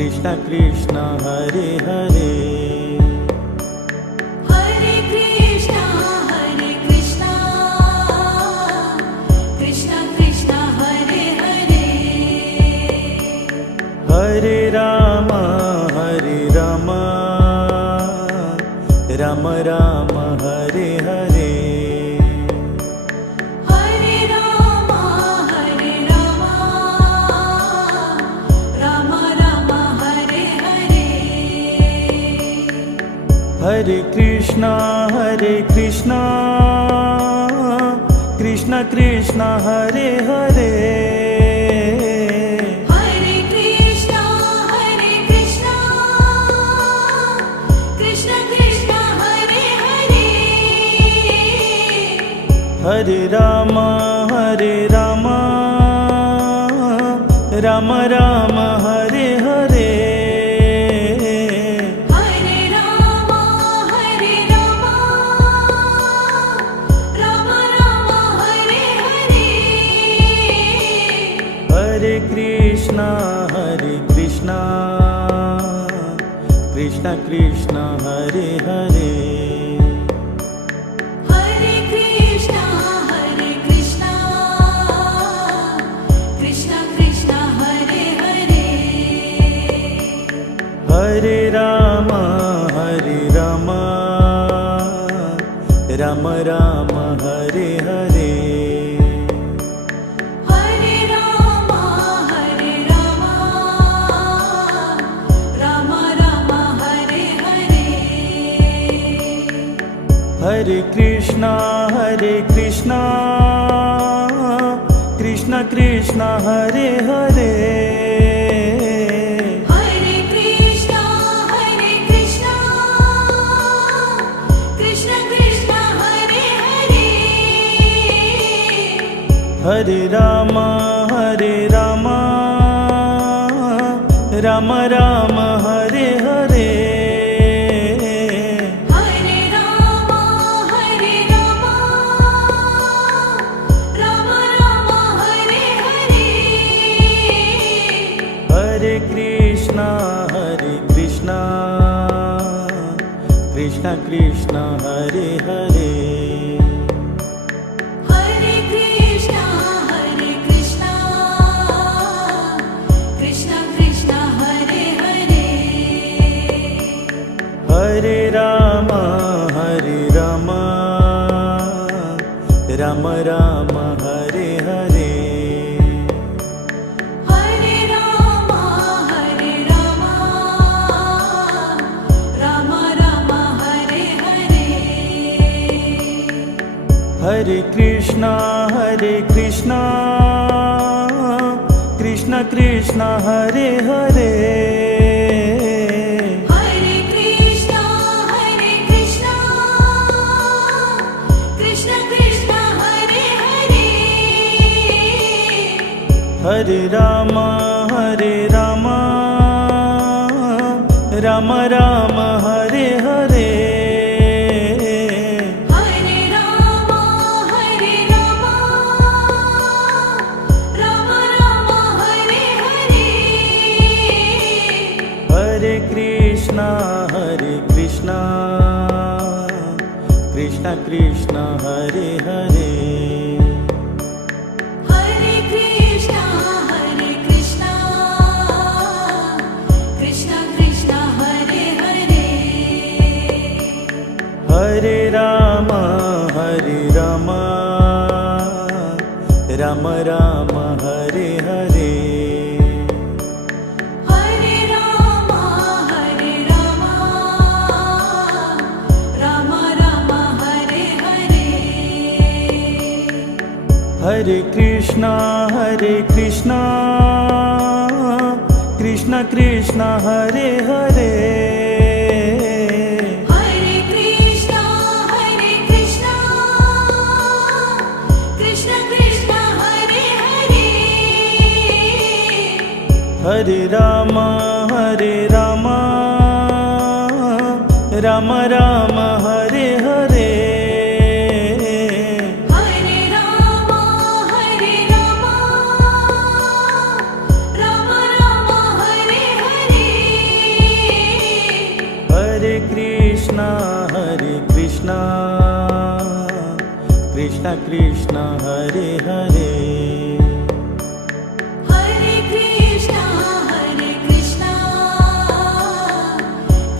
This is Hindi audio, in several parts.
कृष्ण कृष्ण हरे हरे हरे कृष्णा कृष्ण कृष्ण हरे हरे हरे राम राम राम हरे हरे हरे राम राम राम हरे हरे हरे कृष्ण कृष्ण कृष्ण हरे हरे हरे कृष्णा कृष्ण कृष्ण हरे हरे हरे राम राम राम हरे हरे हरे राम राम राम हरे हरे हरे कृष्ण कृष्ण कृष्ण हरे हरे हरे कृष्णा कृष्ण कृष्ण हरे हरे हरे राम राम राम हरे हरे हरे राम राम राम हरे हरे हरे कृष्ण कृष्ण कृष्ण हरे हरे हरे कृष्णा कृष्ण कृष्ण हरे हरे हरे राम राम राम हरे हरे हरे राम राम राम हरे हरे हरे कृष्ण कृष्ण कृष्ण हरे हरे हरे कृष्णा कृष्ण कृष्ण हरे हरे हरे राम राम राम हरे हरे हरे राम राम राम हरे हरे हरे कृष्ण कृष्ण कृष्ण हरे हरे हरे कृष्णा कृष्ण कृष्ण हरे हरे हरे राम राम राम हरे हरे हरे राम राम राम हरे हरे हरे कृष्ण कृष्ण कृष्ण हरे हरे हरे कृष्णा कृष्ण कृष्ण हरे हरे हरे राम राम राम हरे हरे हरे राम राम राम हरे हरे हरे कृष्ण कृष्ण कृष्ण हरे हरे हरे कृष्णा कृष्ण कृष्ण हरे हरे हरे राम राम राम हरे हरे हरे राम राम राम हरे हरे हरे कृष्णा कृष्ण कृष्ण हरे हरे हरे कृष्णा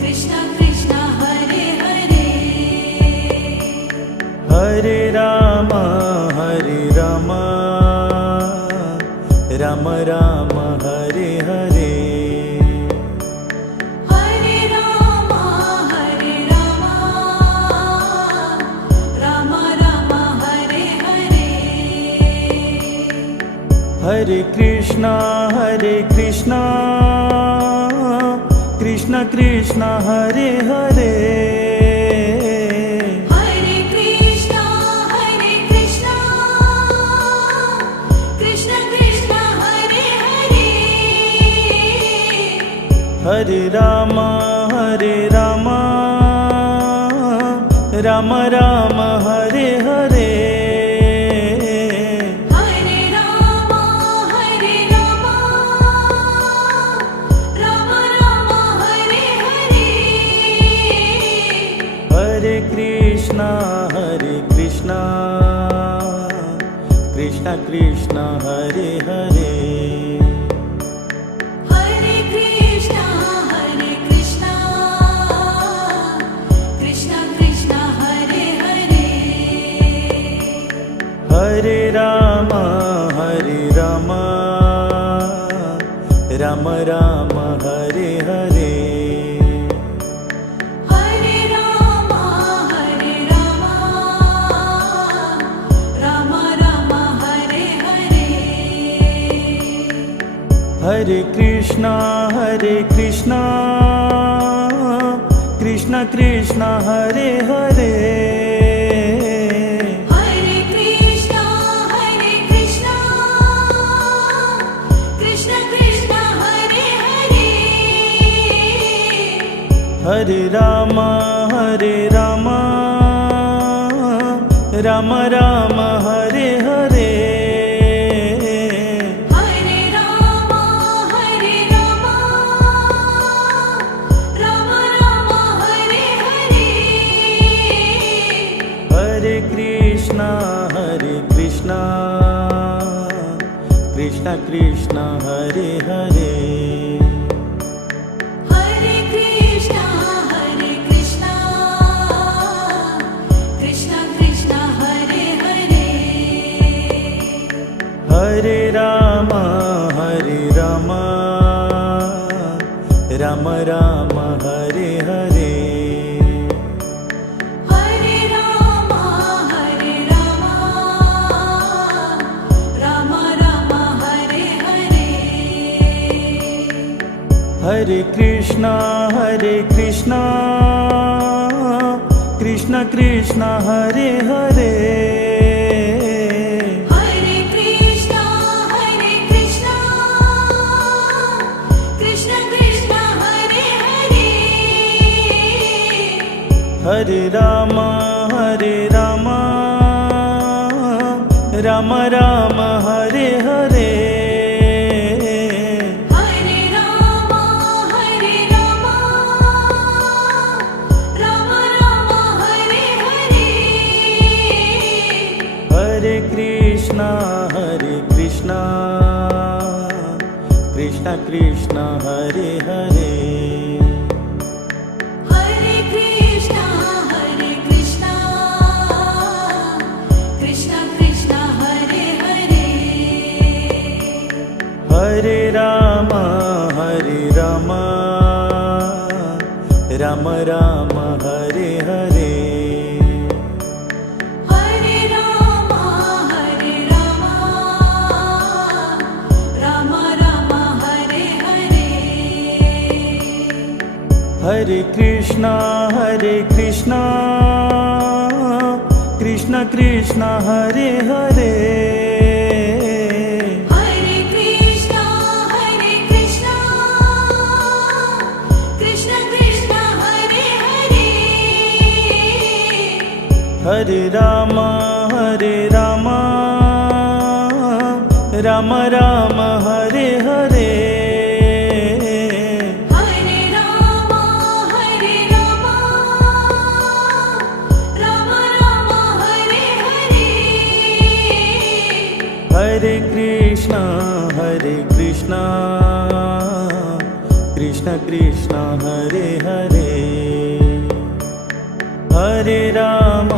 कृष्ण कृष्ण हरे हरे हरे राम राम राम हरे हरे हरे राम राम राम हरे हरे हरे कृष्णा कृष्ण कृष्ण हरे हरे हरे कृष्णा कृष्ण कृष्ण हरे हरे हरे राम राम राम हरे हरे हरे राम राम राम हरे हरे हरे कृष्णा कृष्ण कृष्ण हरे हरे हरे कृष्णा कृष्ण कृष्ण हरे हरे हरे राम राम राम हरे हरे हरे राम राम राम हरे हरे हरे कृष्णा कृष्ण कृष्ण हरे हरे हरे कृष्णा कृष्ण कृष्ण हरे हरे हरे राम राम राम हरे हरे हरे राम राम राम हरे हरे हरे कृष्णा कृष्ण कृष्ण हरे हरे हरे कृष्णा कृष्ण कृष्ण हरे हरे हरे राम राम राम हरे हरे हरे राम राम राम हरे हरे हरे कृष्णा कृष्ण कृष्ण हरे हरे हरे कृष्णा कृष्ण कृष्ण हरे हरे हरे राम राम राम हरे हरे हरे राम राम राम हरे हरे हरे कृष्णा कृष्ण कृष्ण हरे हरे हरे कृष्णा कृष्ण कृष्ण हरे हरे हरे राम राम राम हरे हरे हरे राम राम राम हरे हरे हरे कृष्णा कृष्ण कृष्ण हरे हरे हरे कृष्णा कृष्ण कृष्ण हरे हरे हरे राम राम राम हरे हरे हरे राम कृष्ण कृष्ण हरे हरे हरे राम